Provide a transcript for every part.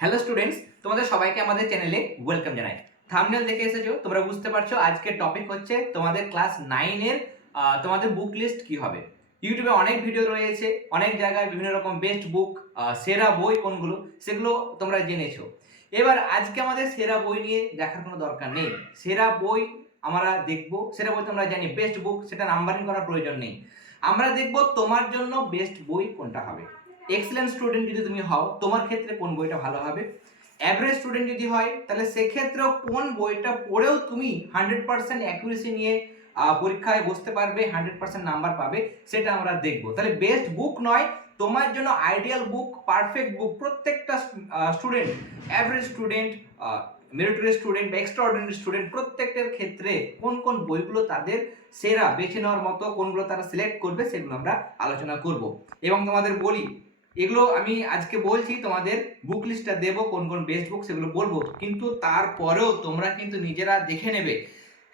Hello students তোমাদের সবাইকে আমাদের চ্যানেলে ওয়েলকাম জানাই। থামনেল দেখে এসেছ, তোমরা বুঝতে পারছ আজকের টপিক হচ্ছে তোমাদের ক্লাস নাইনের তোমাদের বুক লিস্ট কি হবে। ইউটিউবে অনেক ভিডিও রয়েছে, অনেক জায়গায় বিভিন্ন রকম বেস্ট বুক সেরা বই কোনগুলো, সেগুলো তোমরা জেনেছো। এবার আজকে আমাদের সেরা বই নিয়ে দেখার কোনো দরকার নেই। সেরা বই আমরা দেখব, সেরা বই তোমরা জানি বেস্ট বুক সেটা নাম্বারিং করার প্রয়োজন নেই। আমরা দেখব তোমার জন্য বেস্ট বই কোনটা হবে। এক্সেলেন্ট স্টুডেন্ট যদি তুমি হও, তোমার ক্ষেত্রে কোন বইটা ভালো হবে? অ্যাভারেজ স্টুডেন্ট যদি হয়, তাহলে সেক্ষেত্রেও কোন বইটা পড়েও তুমি হান্ড্রেড পার্সেন্ট অ্যাকুরেসি নিয়ে পরীক্ষায় বসতে পারবে হান্ড্রেড পার্সেন্ট নাম্বার পাবে, সেটা আমরা দেখব। তাহলে বেস্ট বুক নয়, তোমার জন্য আইডিয়াল বুক পারফেক্ট বুক প্রত্যেকটা student average student military student বা এক্সট্রাঅর্ডিনারি স্টুডেন্ট প্রত্যেকটার ক্ষেত্রে কোন কোন বইগুলো তাদের সেরা, বেছে নেওয়ার মতো কোনগুলো তারা সিলেক্ট করবে, সেগুলো আমরা আলোচনা করব। এবং তোমাদের বলি এগুলো আমি আজকে বলছি, তোমাদের বুক লিস্টটা দেবো, কোন কোন বেস্ট বুক সেগুলো বলব। কিন্তু তারপরেও তোমরা কিন্তু নিজেরা দেখে নেবে।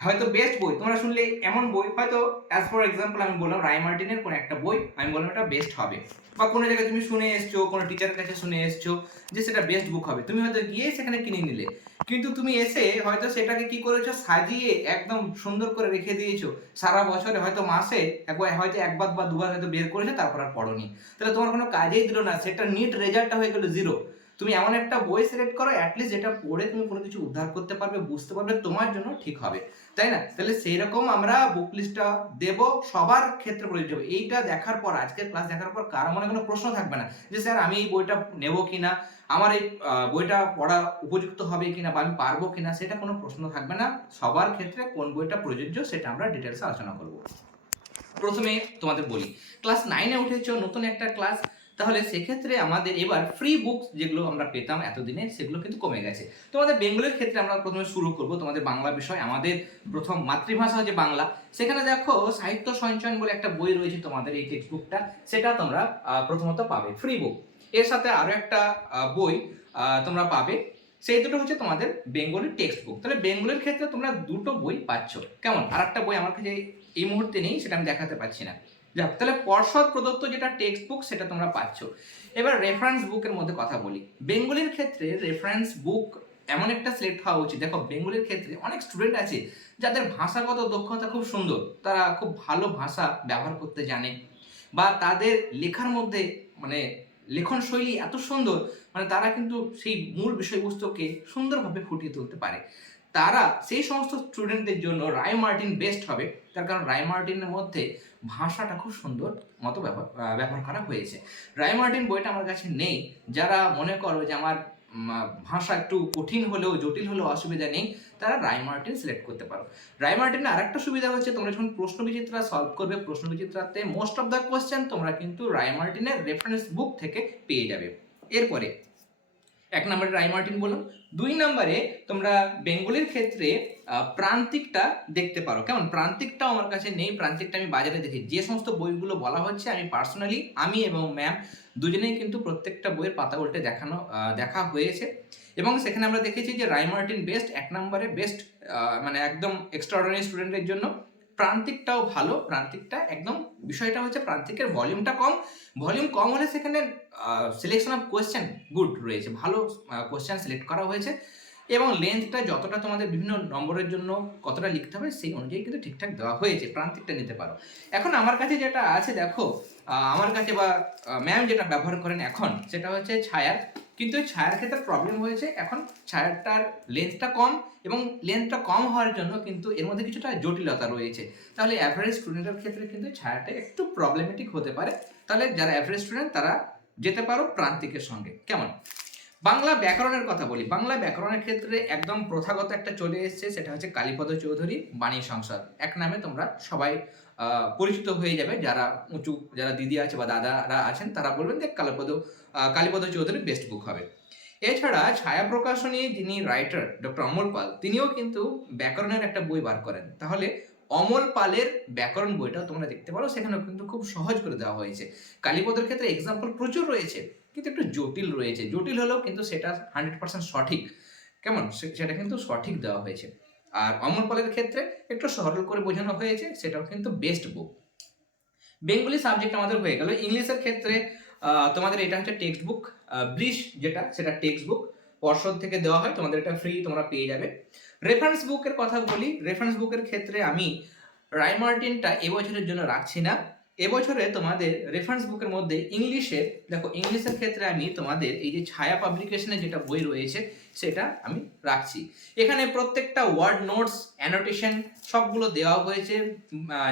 হয়তো বেস্ট বই, তোমরা শুনলে এমন বই, হয়তো অ্যাজ ফর এক্সাম্পল আমি বললাম রায় মার্টিনের কোনো একটা বই, আমি বললাম এটা বেস্ট হবে। বা কোনো জায়গায় তুমি শুনে এসছো, কোনো টিচারের কাছে শুনে এসছো যে সেটা বেস্ট বুক হবে। তুমি হয়তো গিয়ে সেখানে কিনে নিলে। কিন্তু তুমি এসে হয়তো সেটাকে কি করেছ? সাজিয়ে একদম সুন্দর করে রেখে দিয়েছ। সারা বছরে হয়তো মাসে একবার, হয়তো একবার বা দুবার হয়তো বের করেছ, তারপর আর পড়োনি। তাহলে তোমার কোনো কাজেই দিল না। সেটা নিট রেজাল্টটা হয়ে গেল জিরো তুমি এমন একটা বই সিলেক্ট করো অ্যাটলিস্ট যেটা পড়ে তুমি কোনো কিছু উদ্ধার করতে পারবে, বুঝতে পারবে, তোমার জন্য ঠিক হবে। তাই না? তাহলে সেই রকম আমরা বুক লিস্টটা দেব, সবার ক্ষেত্রে প্রযোজ্য এইটা দেখার পর, আজকের ক্লাস দেখার পর কারও মনে কোনো প্রশ্ন থাকবে না যে, স্যার, আমি এই বইটা নেব কি না আমার এই বইটা পড়া উপযুক্ত হবে কিনা বা আমি পারব কিনা? সেটা কোনো প্রশ্ন থাকবে না। সবার ক্ষেত্রে কোন বইটা প্রযোজ্য সেটা আমরা ডিটেলসে আলোচনা করব। প্রথমে তোমাদের বলি ক্লাস নাইনে উঠেছো, নতুন একটা ক্লাস তাহলে সেক্ষেত্রে আমাদের এবার ফ্রি বুকস যেগুলো আমরা পেতাম এতদিনে, সেগুলো কিন্তু কমে গেছে। তোমাদের বেঙ্গলের ক্ষেত্রে আমরা প্রথমে শুরু করব তোমাদের বাংলা বিষয়। আমাদের প্রথম মাতৃভাষা হচ্ছে বাংলা। সেখানে দেখো সাহিত্য সঞ্চয়ন বলে একটা বই রয়েছে তোমাদের এই টেক্সট বুকটা সেটা তোমরা প্রথমত পাবে ফ্রি বুক এর সাথে আরও একটা বই তোমরা পাবে। সেই দুটো হচ্ছে তোমাদের বেঙ্গলি টেক্সট বুক তাহলে বেঙ্গলের ক্ষেত্রে তোমরা দুটো বই পাচ্ছ। কেমন? আর একটা বই আমার কাছে এই মুহূর্তে নেই, সেটা আমি দেখাতে পারছি না। যাক, তাহলে পর্ষদ প্রদত্ত যেটা টেক্সট বুক সেটা তোমরা পাচ্ছ। এবার রেফারেন্স বুকের মধ্যে কথা বলি। বেঙ্গলির ক্ষেত্রে রেফারেন্স বুক এমন একটা সিলেক্ট হওয়া উচিত। দেখো, বেঙ্গলির ক্ষেত্রে অনেক স্টুডেন্ট আছে যাদের ভাষাগত দক্ষতা খুব সুন্দর। তারা খুব ভালো ভাষা ব্যবহার করতে জানে। বা তাদের লেখার মধ্যে মানে লেখন শৈলী এত সুন্দর মানে তারা কিন্তু সেই মূল বিষয়বস্তুকে সুন্দরভাবে ফুটিয়ে তুলতে পারে। তারা সেই সমস্ত স্টুডেন্টদের জন্য রায় মার্টিন বেস্ট হবে। তার কারণ রায় মার্টিনের মধ্যে ভাষাটা খুব সুন্দর মতো ব্যবহার ব্যবহার করা হয়েছে। রায় মার্টিন বইটা আমার কাছে নেই। যারা মনে করো যে আমার ভাষা একটু কঠিন হলেও, জটিল হলেও অসুবিধা নেই, তারা রায় মার্টিন সিলেক্ট করতে পারো। রায় মার্টিনের আরেকটা সুবিধা হচ্ছে, তোমরা যখন প্রশ্ন বিচিত্রা সলভ করবে, প্রশ্ন বিচিত্রাতে মোস্ট অফ দ্য কোয়েশ্চেন তোমরা কিন্তু রায় মার্টিনের রেফারেন্স বুক থেকে পেয়ে যাবে। এরপরে এক নম্বরে রায় মার্টিন বললাম। দুই নম্বরে তোমরা বেঙ্গলির ক্ষেত্রে প্রান্তিকটা দেখতে পারো। কেমন? প্রান্তিকটাও আমার কাছে নেই। প্রান্তিকটা আমি বাজারে দেখি। যে সমস্ত বইগুলো বলা হচ্ছে আমি পার্সোনালি, আমি এবং ম্যাম দুজনেই কিন্তু প্রত্যেকটা বইয়ের পাতা উল্টে দেখানো দেখা হয়েছে। এবং সেখানে আমরা দেখেছি যে রায় মার্টিন বেস্ট, এক নম্বরে বেস্ট মানে একদম এক্সট্রাঅর্ডিনারি স্টুডেন্টের জন্য। প্রান্তিকটাও ভালো। প্রান্তিকটা একদম, বিষয়টা হচ্ছে প্রান্তিকের ভলিউমটা কম। ভলিউম কম হলে সেখানে সিলেকশন অফ কোয়েশ্চেন গুড রয়েছে। ভালো কোয়েশ্চেন সিলেক্ট করা হয়েছে এবং লেন্থটা যতটা তোমাদের বিভিন্ন নম্বরের জন্য কতটা লিখতে হবে সেই অনুযায়ী কিন্তু ঠিকঠাক দেওয়া হয়েছে, প্রান্তিকটা নিতে পারো। এখন আমার কাছে যেটা আছে দেখো আমার কাছে বা ম্যাম যেটা ব্যবহার করেন এখন, সেটা হচ্ছে ছায়ার। কিন্তু ছায়ার ক্ষেত্রে প্রবলেম হয়েছে, এখন ছায়ারটার লেন্থটা কম এবং লেন্থটা কম হওয়ার জন্য কিন্তু এর মধ্যে কিছুটা জটিলতা রয়েছে। তাহলে অ্যাভারেজ স্টুডেন্টের ক্ষেত্রে কিন্তু ছায়াটা একটু প্রবলেমেটিক হতে পারে। তাহলে যারা অ্যাভারেজ স্টুডেন্ট তারা যেতে পারো প্রান্তিকের সঙ্গে। কেমন? বাংলা ব্যাকরণের কথা বলি। বাংলা ব্যাকরণের ক্ষেত্রে একদম প্রথাগত একটা চলে এসেছে, সেটা হচ্ছে কালীপদ চৌধুরী, বাণী সংসদ। এক নামে তোমরা সবাই পরিচিত হয়ে যাবে। যারা উঁচু, যারা দিদি আছে বা দাদারা আছেন, তারা বলবেন যে কালীপদ কালীপদ চৌধুরী বেস্ট বুক হবে। এছাড়া ছায়া প্রকাশনী যিনি রাইটার ডক্টর অমল পাল, তিনিও কিন্তু ব্যাকরণের একটা বই বার করেন। তাহলে অমল পালের ব্যাকরণ বইটাও তোমরা দেখতে পারো, সেখানেও কিন্তু খুব সহজ করে দেওয়া হয়েছে। কালীপদের ক্ষেত্রে এক্সাম্পল প্রচুর রয়েছে, কিন্তু একটু জটিল রয়েছে। জটিল হলেও কিন্তু সেটা হান্ড্রেড পার্সেন্ট সঠিক। কেমন? সেটা কিন্তু সঠিক দেওয়া হয়েছে। আর অমল পালের ক্ষেত্রে একটু সরল করে বোঝানো হয়েছে, সেটাও কিন্তু বেস্ট বুক বেঙ্গলি সাবজেক্ট আমাদের হয়ে গেল। ইংলিশের ক্ষেত্রে তোমাদের এটা হচ্ছে টেক্সট বুক ব্রিশ যেটা, সেটা টেক্সট বুক পর্ষদ থেকে দেওয়া হয়, তোমাদের এটা ফ্রি তোমরা পেয়ে যাবে। রেফারেন্স বুকের কথা বলি। রেফারেন্স বুকের ক্ষেত্রে আমি রাইমার্টিনটা এবছরের জন্য রাখছি না। এবছরে তোমাদের রেফারেন্স বুকের মধ্যে ইংলিশে দেখো ইংলিশের ক্ষেত্রে আমি তোমাদের এই যে ছায়া পাবলিকেশনের যেটা বই রয়েছে, সেটা আমি রাখছি। এখানে প্রত্যেকটা ওয়ার্ড নোটস অ্যানোটেশন সবগুলো দেওয়া হয়েছে।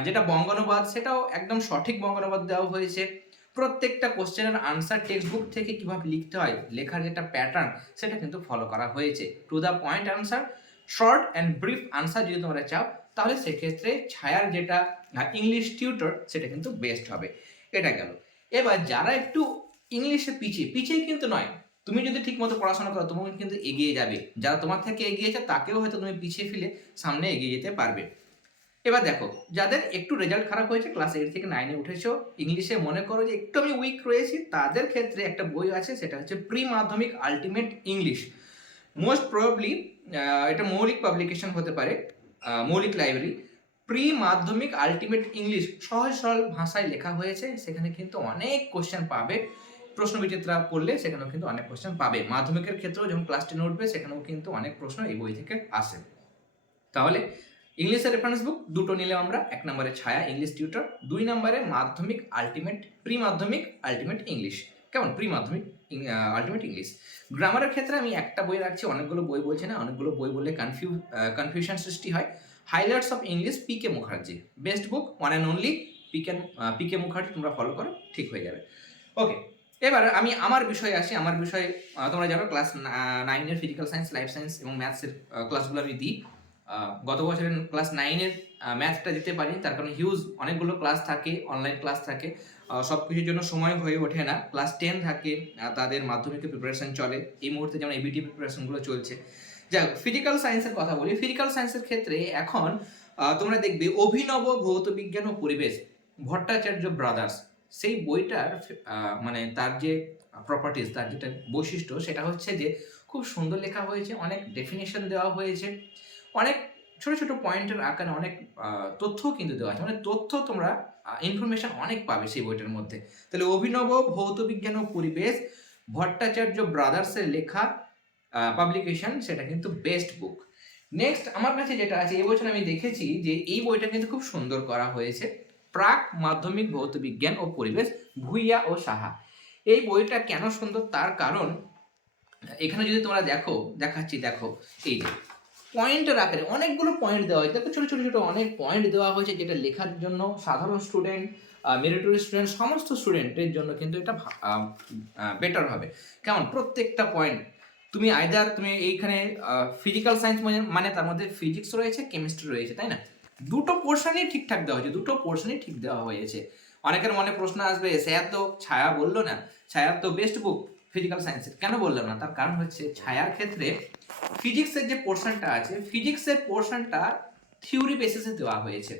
যেটা বঙ্গানুবাদ, সেটাও একদম সঠিক বঙ্গানুবাদ দেওয়া হয়েছে। প্রত্যেকটা কোশ্চেনের আনসার টেক্সট বুক থেকে কীভাবে লিখতে হয়, লেখার যেটা প্যাটার্ন সেটা কিন্তু ফলো করা হয়েছে। To the point answer short and brief answer যদি তোমরা চাও, তাহলে সেক্ষেত্রে ছায়ার যেটা ইংলিশ টিউটর সেটা কিন্তু বেস্ট হবে। এটা গেল। এবার যারা একটু ইংলিশে পিছিয়ে পিছিয়ে কিন্তু নয়। তুমি যদি ঠিক মতো পড়াশোনা করো, তুমি কিন্তু এগিয়ে যাবে। যারা তোমার থেকে এগিয়েছে তাকেও হয়তো তুমি পিছিয়ে ফেলে সামনে এগিয়ে যেতে পারবে। এবার দেখো, যাদের একটু রেজাল্ট খারাপ হয়েছে ক্লাস এইট থেকে নাইনে উঠেছো ইংলিশে মনে করো যে একটু আমি উইক রয়েছি, তাদের ক্ষেত্রে একটা বই আছে, সেটা হচ্ছে pre Madhyamik ultimate English most probably এটা মৌলিক পাবলিকেশন হতে পারে Moulik library pre Madhyamik ultimate English সহজ সরল ভাষায় লেখা হয়েছে, সেখানে কিন্তু অনেক কোশ্চেন পাবে। প্রশ্ন বিচিত্রা করলে সেখানেও কিন্তু অনেক কোশ্চেন পাবে। মাধ্যমিকের ক্ষেত্রেও যখন ক্লাস টেনে উঠবে, সেখানেও কিন্তু অনেক প্রশ্ন এই বই থেকে আসে। তাহলে ইংলিশের রেফারেন্স বুক দুটো নিলে আমরা। এক নম্বরে ছায়া ইংলিশ টিউটর দুই নম্বরে Madhyamik ultimate pre Madhyamik ultimate English কেমন? প্রি মাধ্যমিক আলটিমেট ইংলিশ গ্রামারের ক্ষেত্রে আমি একটা বই রাখছি, অনেকগুলো বই বলছি না, অনেকগুলো বই বললে কনফিউ কনফিউশন সৃষ্টি হয়। Highlights of English P K Mukherjee best book one and only P K P K Mukherjee তোমরা ফলো করো, ঠিক হয়ে যাবে। ওকে এবার আমি আমার বিষয়ে আসি, আমার বিষয়ে তোমরা জানো ক্লাস নাইনের ফিজিক্যাল সায়েন্স লাইফ সায়েন্স এবং ম্যাথসের ক্লাসগুলো আমি দিই গত বছরের ক্লাস নাইনের ম্যাথটা দিতে পারি তার কারণে হিউজ অনেকগুলো ক্লাস থাকে অনলাইন ক্লাস থাকে। সব কিছুর জন্য সময় হয়ে ওঠে না। ক্লাস টেন থাকে তাদের মাধ্যমিকের প্রিপারেশন চলে। এই মুহূর্তে যেমন এবিটি প্রিপারেশনগুলো চলছে। যাই হোক ফিজিক্যাল সায়েন্সের কথা বলি। ফিজিক্যাল সায়েন্সের ক্ষেত্রে এখন তোমরা দেখবে অভিনব ভৌত বিজ্ঞান ও পরিবেশ, ভট্টাচার্য ব্রাদার্স সেই বইটার মানে তার যে প্রপার্টিস তার যেটা বৈশিষ্ট্য, সেটা হচ্ছে যে খুব সুন্দর লেখা হয়েছে, অনেক ডেফিনেশন দেওয়া হয়েছে, অনেক ছোট ছোট পয়েন্টের আকারে অনেক তথ্য কিন্তু দেওয়া আছে। মানে তথ্য তোমরা ইনফরমেশন অনেক পাবে সেই বইটার মধ্যে। তাহলে অভিনব ভৌত বিজ্ঞান ও পরিবেশ, ভট্টাচার্য ব্রাদার্সের লেখা পাবলিকেশন সেটা কিন্তু বেস্ট বুক নেক্সট আমার কাছে যেটা আছে এবছর আমি দেখেছি যে এই বইটা কিন্তু খুব সুন্দর করা হয়েছে। প্রাক মাধ্যমিক ভৌত বিজ্ঞান ও পরিবেশ, ভুইয়া ও সাহা। এই বইটা কেন সুন্দর? তার কারণ, এখানে যদি তোমরা দেখো, দেখাচ্ছি, দেখো, এই যে। পয়েন্টের আকারে অনেকগুলো পয়েন্ট দেওয়া হয়েছে। দেখো ছোটো ছোটো ছোটো অনেক পয়েন্ট দেওয়া হয়েছে যেটা লেখার জন্য সাধারণ স্টুডেন্ট মেরিটরি স্টুডেন্ট সমস্ত স্টুডেন্টের জন্য কিন্তু এটা বেটার হবে। কেমন? প্রত্যেকটা পয়েন্ট তুমি আইদার তুমি এইখানে ফিজিক্যাল সায়েন্স মানে তার মধ্যে ফিজিক্স রয়েছে কেমিস্ট্রি রয়েছে, তাই না? দুটো পোর্শনই ঠিকঠাক দেওয়া হয়েছে, দুটো পোর্শনই ঠিক দেওয়া হয়েছে। অনেকের মনে প্রশ্ন আসবে স্যার তো ছায়া বলল না? ছায়ার তো বেস্ট বুক ফিজিক্যাল সায়েন্সের কেন বললাম না? তার কারণ হচ্ছে ছায়ার ক্ষেত্রে ফিজিক্সের যে পোর্শনটা আছে ফিজিক্সের পোর্শনটা থিওরি বেসিসে দেওয়া হয়েছে।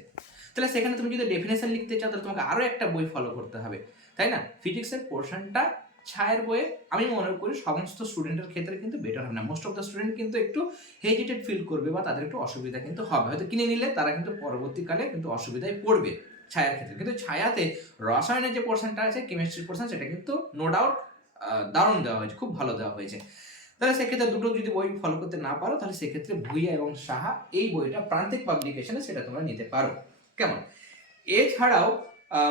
তাহলে সেখানে তুমি যদি ডেফিনেশন লিখতে চাও, তাহলে তোমাকে আরও একটা বই ফলো করতে হবে, তাই না? ফিজিক্সের পোর্শনটা ছায়ের বইয়ে আমি মনে করি সমস্ত স্টুডেন্টের ক্ষেত্রে কিন্তু বেটার হবে না। মোস্ট অফ দ্য স্টুডেন্ট কিন্তু একটু হেজিটেড ফিল করবে বা তাদের একটু অসুবিধা কিন্তু হবে। হয়তো কিনে নিলে তারা কিন্তু পরবর্তীকালে কিন্তু অসুবিধায় পড়বে ছায়ার ক্ষেত্রে। কিন্তু ছায়াতে রসায়নের যে পোর্শনটা আছে কেমিস্ট্রির পোর্শন সেটা কিন্তু নো ডাউট দারুণ দেওয়া হয়েছে, খুব ভালো দেওয়া হয়েছে। তাহলে সেক্ষেত্রে দুটো যদি বই ফলো করতে না পারো, তাহলে সেক্ষেত্রে ভুইয়া এবং সাহা এই বইটা প্রান্তিক পাবলিকেশনে সেটা তোমরা নিতে পারো। কেমন? এছাড়াও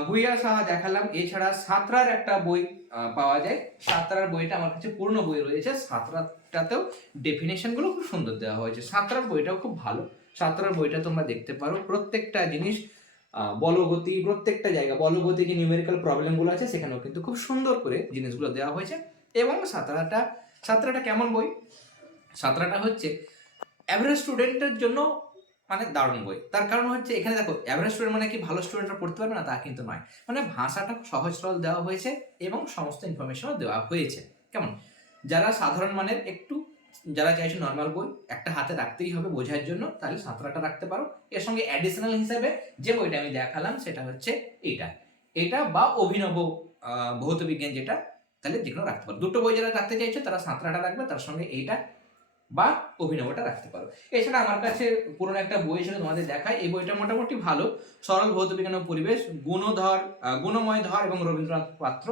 ভুইয়া সাহা দেখালাম। এছাড়া সাঁতরার একটা বই পাওয়া যায়। সাঁতরার বইটা আমার কাছে পূর্ণ বই রয়েছে। সাঁতরাটাতেও ডেফিনেশনগুলো খুব সুন্দর দেওয়া হয়েছে। সাঁতরার বইটাও খুব ভালো। সাঁতরার বইটা তোমরা দেখতে পারো। প্রত্যেকটা জিনিস বলগতি, প্রত্যেকটা জায়গা, বলগতি যে নিউমেরিক্যাল প্রবলেমগুলো আছে, সেখানেও কিন্তু খুব সুন্দর করে জিনিসগুলো দেওয়া হয়েছে। এবং সাঁতরাটা সাঁতরাটা কেমন বই? সাঁতরাটা হচ্ছে অ্যাভারেজ স্টুডেন্টের জন্য মানে দারুণ বই। তার কারণ হচ্ছে এখানে দেখো অ্যাভারেজ স্টুডেন্ট মানে কি ভালো স্টুডেন্টরা পড়তে পারবে না? তা কিন্তু নয়। মানে ভাষাটা সহজ সরল দেওয়া হয়েছে এবং সমস্ত ইনফরমেশনও দেওয়া হয়েছে। কেমন? যারা সাধারণ মানের একটু, যারা চাইছে নর্মাল বই, একটা হাতে রাখতেই হবে বোঝার জন্য, তাহলে সাঁতরাটা রাখতে পারো। এর সঙ্গে অ্যাডিশনাল হিসাবে যে বইটা আমি দেখালাম, সেটা হচ্ছে এইটা। এটা বা অভিনব ভৌত বিজ্ঞান যেটা তাহলে যে কোনো রাখতে পারো। দুটো বই যারা রাখতে চাইছো, তারা সাঁতরাটা রাখবে, তার সঙ্গে এইটা বা অভিনবটা রাখতে পারো। এছাড়া আমার কাছে পুরনো একটা বই ছিল তোমাদের দেখায় এই বইটা মোটামুটি ভালো। সরল ভৌত বিজ্ঞান ও পরিবেশ, গুণধর গুণময় ধর এবং রবীন্দ্রনাথ পাত্র।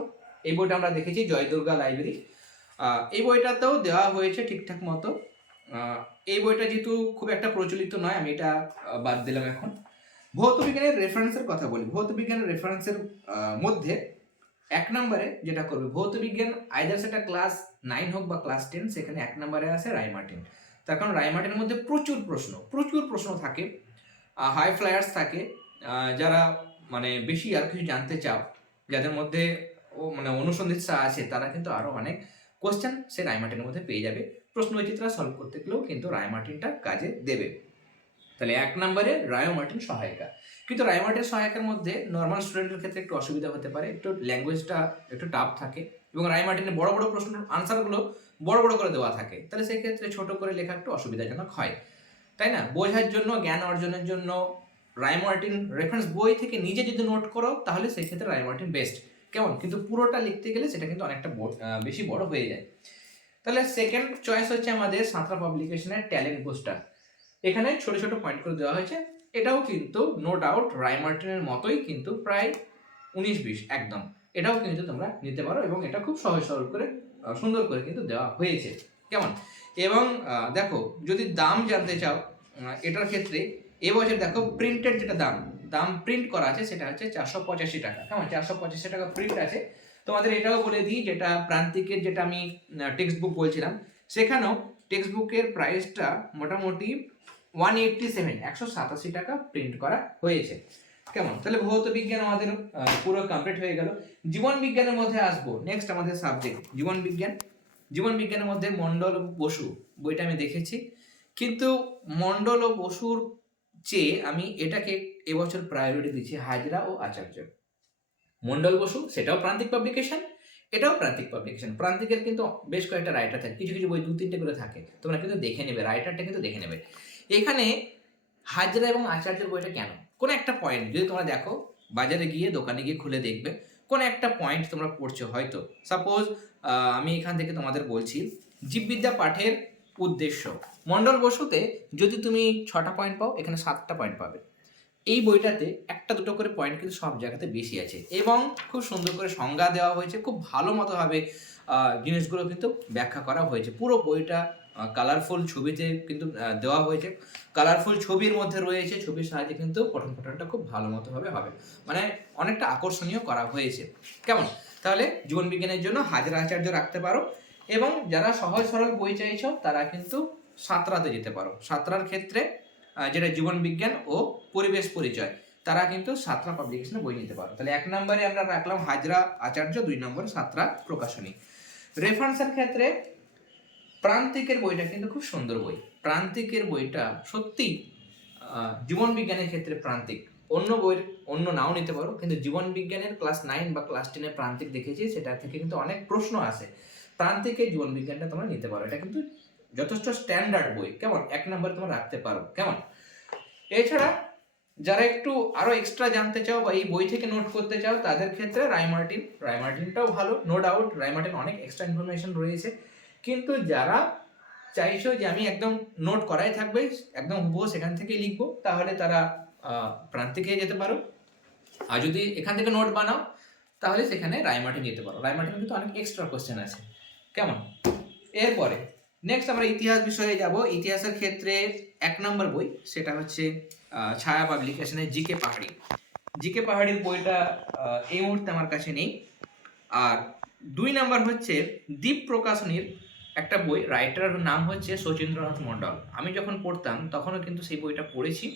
এই বইটা আমরা দেখেছি জয়দুর্গা লাইব্রেরি। এই বইটাতেও দেওয়া হয়েছে ঠিকঠাক মতো। এই বইটা যেহেতু খুব একটা প্রচলিত নয়, আমি এটা বাদ দিলাম এখন। ভৌত বিজ্ঞানের রেফারেন্সের কথা বলি। ভৌত বিজ্ঞানের রেফারেন্সের মধ্যে এক নম্বরে যেটা করবে, ভৌত বিজ্ঞান আইদার সেটা ক্লাস নাইন হোক বা ক্লাস টেন সেখানে এক নম্বরে আছে রাইমার্টিন। তার কারণ রাইমার্টিনের মধ্যে প্রচুর প্রশ্ন প্রচুর প্রশ্ন থাকে হাই ফ্লায়ার্স থাকে যারা মানে বেশি আর কিছু জানতে চাও, যাদের মধ্যে ও মানে অনুসন্ধিৎসা আছে, তারা কিন্তু আরও অনেক কোশ্চেন সে রায়মার্টিনের মধ্যে পেয়ে যাবে। প্রশ্ন বৈচিত্র্য সলভ করতে গেলেও কিন্তু রায়মার্টিনটা কাজে দেবে। তাহলে এক নম্বরে রায়োমার্টিন সহায়িকা। কিন্তু রায়োমার্টিন সহায়কের মধ্যে নর্মাল স্টুডেন্টের ক্ষেত্রে একটু অসুবিধা হতে পারে, একটু ল্যাঙ্গুয়েজটা একটু টাফ থাকে এবং রায়মার্টিনের বড় বড় প্রশ্ন আনসারগুলো বড় বড় করে দেওয়া থাকে। তাহলে সেই ক্ষেত্রে ছোট করে লেখা একটু অসুবিধাজনক হয়। তাই না? বোঝার জন্য, জ্ঞান অর্জনের জন্য রাইমার্টিন রেফারেন্স বই থেকে নিজে যদি নোট করো, তাহলে সেই ক্ষেত্রে রায়মার্টিন বেস্ট কেমন? কিন্তু পুরোটা লিখতে গেলে সেটা কিন্তু অনেকটা বেশি বড় হয়ে যায়। তাহলে সেকেন্ড চয়েস হচ্ছে আমাদের সাঁতরা পাবলিকেশনের ট্যালেন্ট বুস্টার এখানে ছোট ছোট পয়েন্ট করে দেওয়া হয়েছে। এটাও কিন্তু নো ডাউট রায়মার্টিনের মতোই কিন্তু প্রায় উনিশ বিশ, একদম। এটাও কিন্তু তোমরা নিতে পারো এবং এটা খুব সহজ সরল করে সুন্দর করে কিন্তু দেওয়া হয়েছে। কেমন? এবং দেখো, যদি দাম জানতে চাও এটার ক্ষেত্রে এবছর দেখো প্রিন্টেড যেটা দাম দাম প্রিন্ট করা আছে সেটা হচ্ছে চারশো পঁচাশি টাকা। কেমন? চারশো পঁচাশি টাকা প্রিন্ট আছে। তোমাদের এটাও বলে দিই, যেটা প্রান্তিকের যেটা আমি টেক্সট বুক বলছিলাম, সেখানেও টেক্সট বুকের প্রাইসটা মোটামুটি ওয়ান এইটটি সেভেন একশো সাতাশি টাকা প্রিন্ট করা হয়েছে। কেমন? তাহলে ভৌত বিজ্ঞান আমাদের পুরো কমপ্লিট হয়ে গেল। জীবন বিজ্ঞানের মধ্যে আসব। নেক্সট আমাদের সাবজেক্ট জীবন বিজ্ঞান। জীবন বিজ্ঞানের মধ্যে মণ্ডল বসু, বইটা আমি দেখেছি। কিন্তু মণ্ডল ও বসুর চেয়ে আমি এটাকে এবছর প্রায়োরিটি দিচ্ছি হাজরা ও আচার্য। মণ্ডল বসু, সেটাও প্রান্তিক পাবলিকেশন এটাও প্রান্তিক পাবলিকেশন প্রান্তিকের কিন্তু বেশ কয়েকটা রাইটার থাকে। কিছু কিছু বই দু তিনটে করে থাকে। তোমরা কিন্তু দেখে নেবে রাইটারটা কিন্তু দেখে নেবে। এখানে হাজরা এবং আচার্যের বইটা কেন? কোনো একটা পয়েন্ট যদি তোমরা দেখো, বাজারে গিয়ে, দোকানে গিয়ে খুলে দেখবে, কোনো একটা পয়েন্ট তোমরা পড়ছো হয়তো। সাপোজ আমি এখান থেকে তোমাদের বলছি, জীববিদ্যা পাঠের উদ্দেশ্য। মণ্ডল বসুতে যদি তুমি ছটা পয়েন্ট পাও, এখানে সাতটা পয়েন্ট পাবে। এই বইটাতে একটা দুটো করে পয়েন্ট কিন্তু সব জায়গাতে বেশি আছে। এবং খুব সুন্দর করে সংজ্ঞা দেওয়া হয়েছে, খুব ভালো মতোভাবে জিনিসগুলো কিন্তু ব্যাখ্যা করা হয়েছে। পুরো বইটা কালারফুল ছবিতে কিন্তু দেওয়া হয়েছে। কালারফুল ছবির মধ্যে রয়েছে, ছবির সাহায্যে কিন্তু পঠন পাঠনটা খুব ভালো মতোভাবে হবে মানে অনেকটা আকর্ষণীয় করা হয়েছে। কেমন? তাহলে জীবন বিজ্ঞানের জন্য হাজার আচার্য রাখতে পারো এবং যারা সহজ সরল বই চাইছো, তারা কিন্তু সাঁতরাতে যেতে পারো। সাঁতরার ক্ষেত্রে যেটা জীবন বিজ্ঞান ও পরিবেশ পরিচয়, তারা কিন্তু সাতরা পাবলিকেশনে বই নিতে পারো। তাহলে এক নম্বরে আমরা রাখলাম হাজরা আচার্য, দুই নম্বরে সাতরা প্রকাশনী। রেফারেন্সের ক্ষেত্রে প্রান্তিকের বইটা কিন্তু খুব সুন্দর বই। প্রান্তিকের বইটা সত্যি জীবন বিজ্ঞানের ক্ষেত্রে প্রান্তিক। অন্য বইয়ের, অন্য নাও নিতে পারো, কিন্তু জীবন বিজ্ঞানের ক্লাস নাইন বা ক্লাস টেনের প্রান্তিক দেখেছি, সেটা থেকে কিন্তু অনেক প্রশ্ন আসে। প্রান্তিকে জীবন বিজ্ঞানটা তোমরা নিতে পারো। এটা কিন্তু যথেষ্ট স্ট্যান্ডার্ড বই। কেমন? এক নম্বরে তোমরা রাখতে পারো। কেমন? এছাড়া যারা একটু আরও এক্সট্রা জানতে চাও বা এই বই থেকে নোট করতে চাও, তাদের ক্ষেত্রে রাইমার্টিন রাইমার্টিনটাও ভালো নো ডাউট রাইমার্টিন অনেক এক্সট্রা ইনফরমেশন রয়েছে। কিন্তু যারা চাইছো যে আমি একদম নোট করাই থাকবে, একদম হুবহু সেখান থেকেই লিখব, তাহলে তারা প্রান্তিকে যেতে পারো। আর যদি এখান থেকে নোট বানাও, তাহলে সেখানে রায়মার্টিন যেতে পারো। রায়মার্টিন কিন্তু অনেক এক্সট্রা কোশ্চেন আছে। কেমন? এরপরে নেক্সট আমরা ইতিহাস বিষয়ে যাব। ইতিহাসের ক্ষেত্রে এক নম্বর বই, সেটা হচ্ছে ছায়া পাবলিকেশনের জিকে পাহাড়ি। জিকে পাহাড়ির বইটা এই মুহূর্তে আমার কাছে নেই। আর দুই নাম্বার হচ্ছে দীপ প্রকাশনীর একটা বই রাইটারের নাম হচ্ছে শচীন্দ্রনাথ মণ্ডল। আমি যখন পড়তাম, তখনও কিন্তু সেই বইটা পড়েছি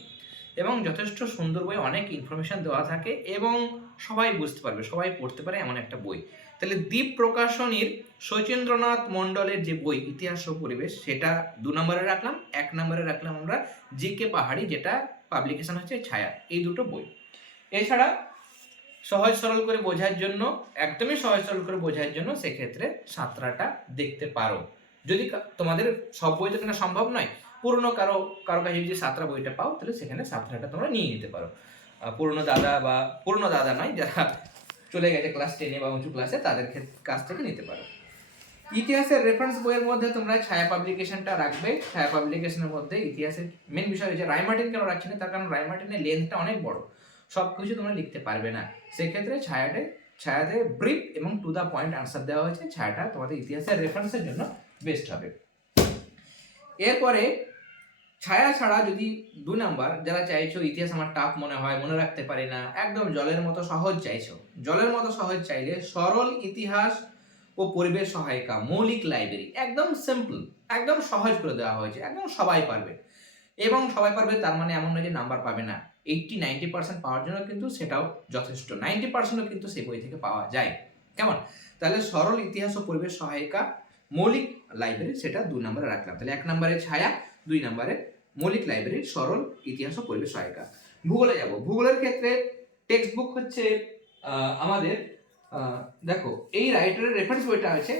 এবং যথেষ্ট সুন্দর বই অনেক ইনফরমেশন দেওয়া থাকে এবং সবাই বুঝতে পারবে, সবাই পড়তে পারে এমন একটা বই। তাহলে দ্বীপ প্রকাশনীর শচীন্দ্রনাথ মণ্ডলের যে বই, ইতিহাস ও পরিবেশ, সেটা দু নম্বরে রাখলাম, এক নম্বরে রাখলাম আমরা জি কে পাহাড়ি, যেটা পাবলিকেশন হচ্ছে ছায়া, এই দুটো বই। এছাড়া সহজ সরল করে বোঝার জন্য, একদমই সহজ সরল করে বোঝার জন্য সেক্ষেত্রে সাঁতরাটা দেখতে পারো। যদি তোমাদের সব বই তো কেনা সম্ভব নয়, পুরনো কারও কারও কাছে যদি সাঁতরা বইটা পাও, তাহলে সেখানে সাঁতরাটা তোমরা নিয়ে নিতে পারো। পুরনো দাদা বা পুরনো দাদা নয়, যারা চলে গেছে ক্লাস টেনে বা উঁচু ক্লাসে তাদের কাছ থেকে নিতে পারো। ইতিহাসের রেফারেন্স বইয়ের মধ্যে তোমরা ছায়া পাবলিকেশনটা রাখবে। ছায়া পাবলিকেশনের মধ্যে ইতিহাসের মেন বিষয় হচ্ছে রায়মার্টিন কেন রাখছি না? তার কারণ রায়মার্টিনের লেন্থটা অনেক বড়। সব কিছু তোমরা লিখতে পারবে না। সেক্ষেত্রে ছায়াটে ছায়াতে ব্রিফ এবং টু দ্য পয়েন্ট আনসার দেওয়া হয়েছে। ছায়াটা তোমাদের ইতিহাসের রেফারেন্সের জন্য বেস্ট হবে। এরপরে, ছায়া ছাড়া যদি দু নাম্বার যারা চাইছো ইতিহাস আমার টাফ মনে হয়, মনে রাখতে পারি না, একদম জলের মতো সহজ চাইছো। জলের মতো সহজ চাইলে সরল ইতিহাস ও পরিবেশ সহায়িকা, মৌলিক লাইব্রেরি একদম সিম্পল একদম সহজ করে দেওয়া হয়েছে, একদম সবাই পারবে। এবং সবাই পারবে, তার মানে এমন নয় যে নাম্বার পাবে না। এইটটি নাইনটি পার্সেন্ট পাওয়ার জন্য কিন্তু সেটাও যথেষ্ট। নাইনটি পার্সেন্টও কিন্তু সেই বই থেকে পাওয়া যায়। কেমন? তাহলে সরল ইতিহাস ও পরিবেশ সহায়িকা মৌলিক লাইব্রেরি সেটা দুই নম্বরে রাখলাম। তাহলে এক নম্বরে ছায়া, দুই নম্বরে মৌলিক লাইব্রেরির সরল ইতিহাস ও পরিবেশ সহায়িকা। ভূগোলে যাব। ভূগোলের ক্ষেত্রে টেক্সট বুক হচ্ছে আমাদের দেখো, এই রাইটারের রেফারেন্স বইটা আছে।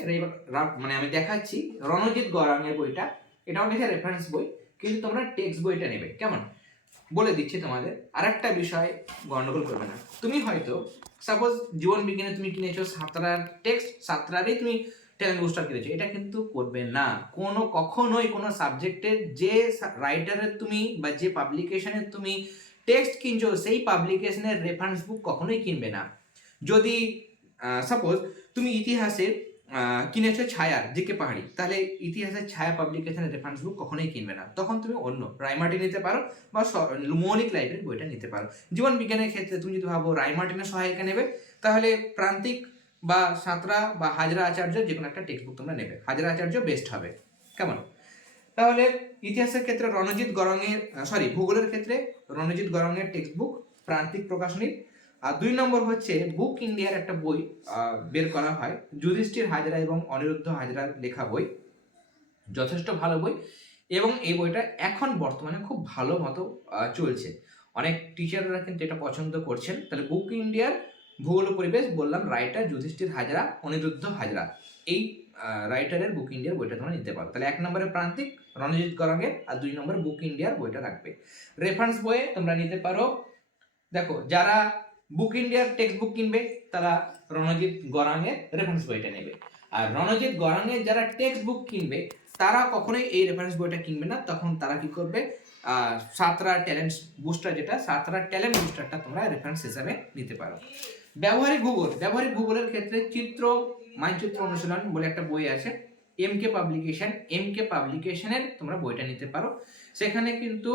মানে আমি দেখাচ্ছি রণজিৎ গরাঙের বইটা। এটাও গেছে রেফারেন্স বই। কিন্তু তোমরা টেক্সট বইটা নেবে কেমন? বলে দিচ্ছি তোমাদের আরেকটা বিষয় গণ্ডগোল করবে না। তুমি হয়তো সাপোজ জীবন বিজ্ঞানে তুমি কিনেছো সাঁতরার টেক্সট সাঁতরারই তুমি ট্যালেন্ট বুস্টার কিনেছো এটা কিন্তু করবে না। কোনো কখনোই কোনো সাবজেক্টের যে রাইটারের তুমি বা যে পাবলিকেশনের তুমি টেক্সট কিনছো সেই পাবলিকেশনের রেফারেন্স বুক কখনোই কিনবে না। যদি সাপোজ তুমি ইতিহাসে আহ, কিনেছো ছায়ার জিকে পাহাড়ি। তাহলে ইতিহাসের ছায়া পাবলিকেশনের রেফারেন্স বুক কখনোই কিনবে না। তখন তুমি অন্য রাইমার্টি নিতে পারো বা মৌলিক লাইব্রেরি বইটা নিতে পারো। জীবন বিজ্ঞানের ক্ষেত্রে তুমি যদি ভাবো রাইমার্টিনের সহায়িকা নেবে, তাহলে প্রান্তিক বা সাঁতরা বা হাজরা আচার্য যে কোনো একটা টেক্সট বুক তোমরা নেবে। হাজরা আচার্য বেস্ট হবে। কেমন? তাহলে ইতিহাসের ক্ষেত্রে রণজিৎ গরঙের সরি ভূগোলের ক্ষেত্রে রণজিৎ গরঙের টেক্সট বুক প্রান্তিক প্রকাশনীর আর দুই নম্বর হচ্ছে বুক ইন্ডিয়ার একটা বই বের করা হয়। যুধিষ্ঠির হাজরা এবং অনিরুদ্ধ হাজরার লেখা বই। যথেষ্ট ভালো বই এবং এই বইটা এখন বর্তমানে খুব ভালো মতো চলছে। অনেক টিচাররা কিন্তু এটা পছন্দ করছেন। তাহলে বুক ইন্ডিয়ার ভূগোল পরিবেশ বললাম রাইটার যুধিষ্ঠির হাজরা, অনিরুদ্ধ হাজরা। এই রাইটারের বুক ইন্ডিয়ার বইটা তোমরা নিতে পারো। তাহলে এক নম্বরে প্রান্তিক রণজিৎ গরঙ্গের আর দুই নম্বরে বুক ইন্ডিয়ার বইটা রাখবে। রেফারেন্স বইয়ে তোমরা নিতে পারো। দেখো, যারা বুক ইন্ডিয়ার টেক্সট বুক কিনবে, তারা রণজিৎ গরাঙের রেফারেন্স বইটা নেবে। আর রণজিৎ গরাঙের যারা টেক্সট বুক কিনবে, তারা কখনোই এই রেফারেন্স বইটা কিনবে না। তখন তারা কি করবে? সাতরা ট্যালেন্ট বুস্টার যেটা, সাতরা ট্যালেন্ট বুস্টারটা তোমরা রেফারেন্স হিসাবে নিতে পারো। ব্যবহারিক ভূগোল, ব্যবহারিক ভূগোলের ক্ষেত্রে চিত্র, মানচিত্র অনুশীলন বলে একটা বই আছে। M K publication M K পাবলিকেশনের তোমরা বইটা নিতে পারো। সেখানে কিন্তু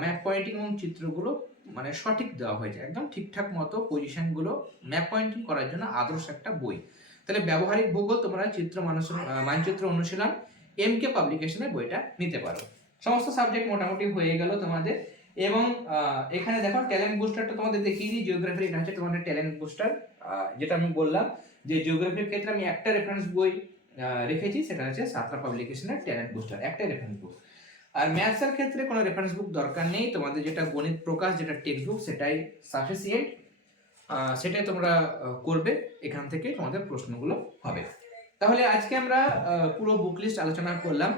ম্যাপ পয়েন্টিং এবং চিত্রগুলো মানে সঠিক দেওয়া হয়েছে। একদম ঠিকঠাক মতো পজিশনগুলো ম্যাপ পয়েন্টিং করার জন্য আদর্শ একটা বই। তাহলে ব্যবহারিক ভূগোল তোমরা চিত্র মানুষ মানচিত্র অনুশীলন এম কে পাবলিকেশনের বইটা নিতে পারো। সমস্ত সাবজেক্ট মোটামুটি হয়ে গেল তোমাদের। এবং এখানে দেখো ট্যালেন্ট বুস্টারটা তোমাদের দেখিয়ে দিই। জিওগ্রাফি এটা হচ্ছে তোমাদের ট্যালেন্ট বুস্টার যেটা আমি বললাম যে জিওগ্রাফির ক্ষেত্রে আমি একটা রেফারেন্স বই রেখেছি। সেটা হচ্ছে সাতরা পাবলিকেশনের ট্যালেন্ট বুস্টার একটা রেফারেন্স বুক আর ম্যাথসের ক্ষেত্রে কোনো রেফারেন্স বুক দরকার নেই। তোমাদের যেটা গণিত প্রকাশ, যেটা টেক্সট বুক সেটাই সাফিসিয়েন্ট সেটাই তোমরা করবে। এখান থেকে তোমাদের প্রশ্নগুলো হবে। তাহলে আজকে আমরা পুরো বুক লিস্ট আলোচনা করলাম।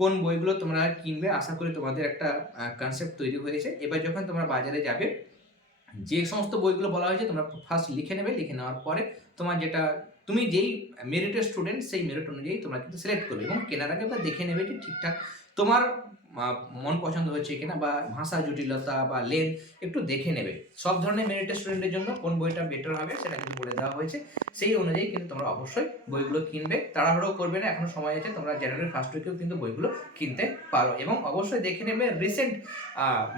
কোন বইগুলো তোমরা কিনবে? আশা করি তোমাদের একটা কনসেপ্ট তৈরি হয়েছে। এবার যখন তোমরা বাজারে যাবে, যে সমস্ত বইগুলো বলা হয়েছে, তোমরা ফার্স্ট লিখে নেবে। লিখে নেওয়ার পরে তোমার যেটা, তুমি যেই মেরিটের স্টুডেন্ট সেই মেরিট অনুযায়ী তোমরা কিন্তু সিলেক্ট করবে এবং কেনার আগে বা দেখে নেবে যে ঠিকঠাক তোমার মন পছন্দ হচ্ছে কিনা বা ভাষা জটিলতা বা লেন একটু দেখে নেবে। সব ধরনের মেরিটের স্টুডেন্টের জন্য কোন বইটা বেটার হবে সেটা কিন্তু বলে দেওয়া হয়েছে। সেই অনুযায়ী কিন্তু তোমরা অবশ্যই বইগুলো কিনবে। তাড়াহুড়ো করবে না, এখনও সময় আছে, তোমরা জানুয়ারি ফার্স্ট উইকেও কিন্তু বইগুলো কিনতে পারো। এবং অবশ্যই দেখে নেবে রিসেন্ট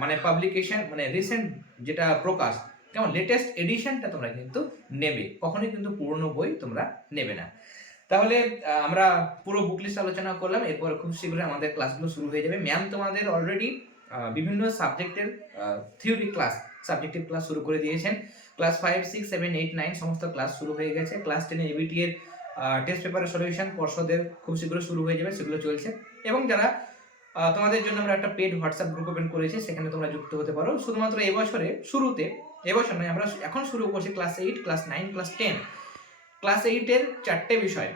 মানে পাবলিকেশন মানে রিসেন্ট যেটা প্রকাশ, কেমন লেটেস্ট এডিশনটা তোমরা কিন্তু নেবে। কখনোই কিন্তু পুরনো বই তোমরা নেবে না। তাহলে আমরা পুরো বুক লিস্ট আলোচনা করলাম, এরপর খুব শীঘ্রই আমাদের ক্লাসগুলো শুরু হয়ে যাবে। ম্যাম তোমাদের অলরেডি বিভিন্ন সাবজেক্টের থিওরি ক্লাস সাবজেক্টিভ ক্লাস শুরু করে দিয়েছেন। Class five six seven eight nine সমস্ত ক্লাস শুরু হয়ে গেছে। ক্লাস টেনে এবিটি এর টেস্ট পেপারের সলিউশন পর্ষদের খুব শীঘ্র শুরু হয়ে যাবে, সেগুলো চলছে। এবং যারা তোমাদের জন্য আমরা একটা পেড হোয়াটসঅ্যাপ গ্রুপ ওপেন করেছি, সেখানে তোমরা যুক্ত হতে পারো। শুধুমাত্র এবছরে, শুরুতে, এবছর নয়, আমরা এখন শুরু করছি class eight class nine class ten class এইটের চারটে বিষয়।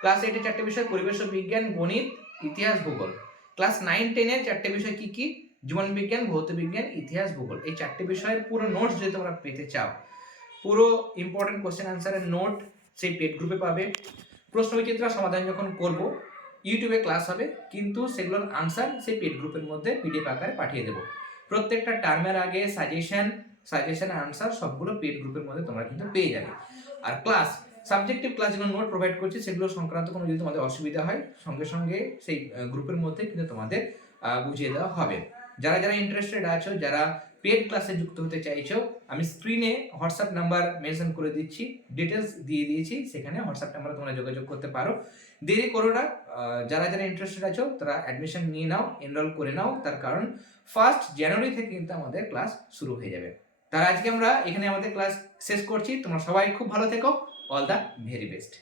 ক্লাস এইটের চারটে বিষয় পরিবেশ বিজ্ঞান, গণিত, ইতিহাস, ভূগোল। ক্লাস নাইন, টেনের চারটে বিষয় কি কি? জীবন বিজ্ঞান, ভৌত বিজ্ঞান, ইতিহাস, ভূগোল। এই চারটে বিষয়ের পুরো নোটস যদি তোমরা পেতে চাও, পুরো ইম্পর্টেন্ট কোশ্চেন আনসারের নোট সেই পেড গ্রুপে পাবে। প্রশ্ন বিচিত্র সমাধান যখন করব ইউটিউবে ক্লাস হবে, কিন্তু সেগুলোর আনসার সেই পেড গ্রুপের মধ্যে পিডিএফ আকারে পাঠিয়ে দেবো। প্রত্যেকটা টার্মের আগে সাজেশন সাজেশন আনসার সবগুলো পেড গ্রুপের মধ্যে তোমরা কিন্তু পেয়ে যাবে। আর ক্লাস সাবজেক্টিভ ক্লাস যেগুলো নোট প্রোভাইড করছি, সেগুলো সংক্রান্ত কোনো যদি তোমাদের অসুবিধা হয়, সঙ্গে সঙ্গে সেই গ্রুপের মধ্যে কিন্তু তোমাদের বুঝিয়ে দেওয়া হবে। যারা যারা ইন্টারেস্টেড আছো, যারা পেড ক্লাসে যুক্ত হতে চাইছো, আমি স্ক্রিনে হোয়াটসঅ্যাপ নাম্বার মেনশন করে দিচ্ছি ডিটেলস দিয়ে দিয়েছি, সেখানে হোয়াটসঅ্যাপ নাম্বারে তোমরা যোগাযোগ করতে পারো। দেরি করো না যারা যারা ইন্টারেস্টেড আছো, তারা অ্যাডমিশন নিয়ে নাও এনরোল করে নাও, তার কারণ ফার্স্ট জানুয়ারি থেকে কিন্তু আমাদের ক্লাস শুরু হয়ে যাবে। তার আজকে আমরা এখানে আমাদের ক্লাস শেষ করছি। তোমরা সবাই খুব ভালো থেকো। All the very best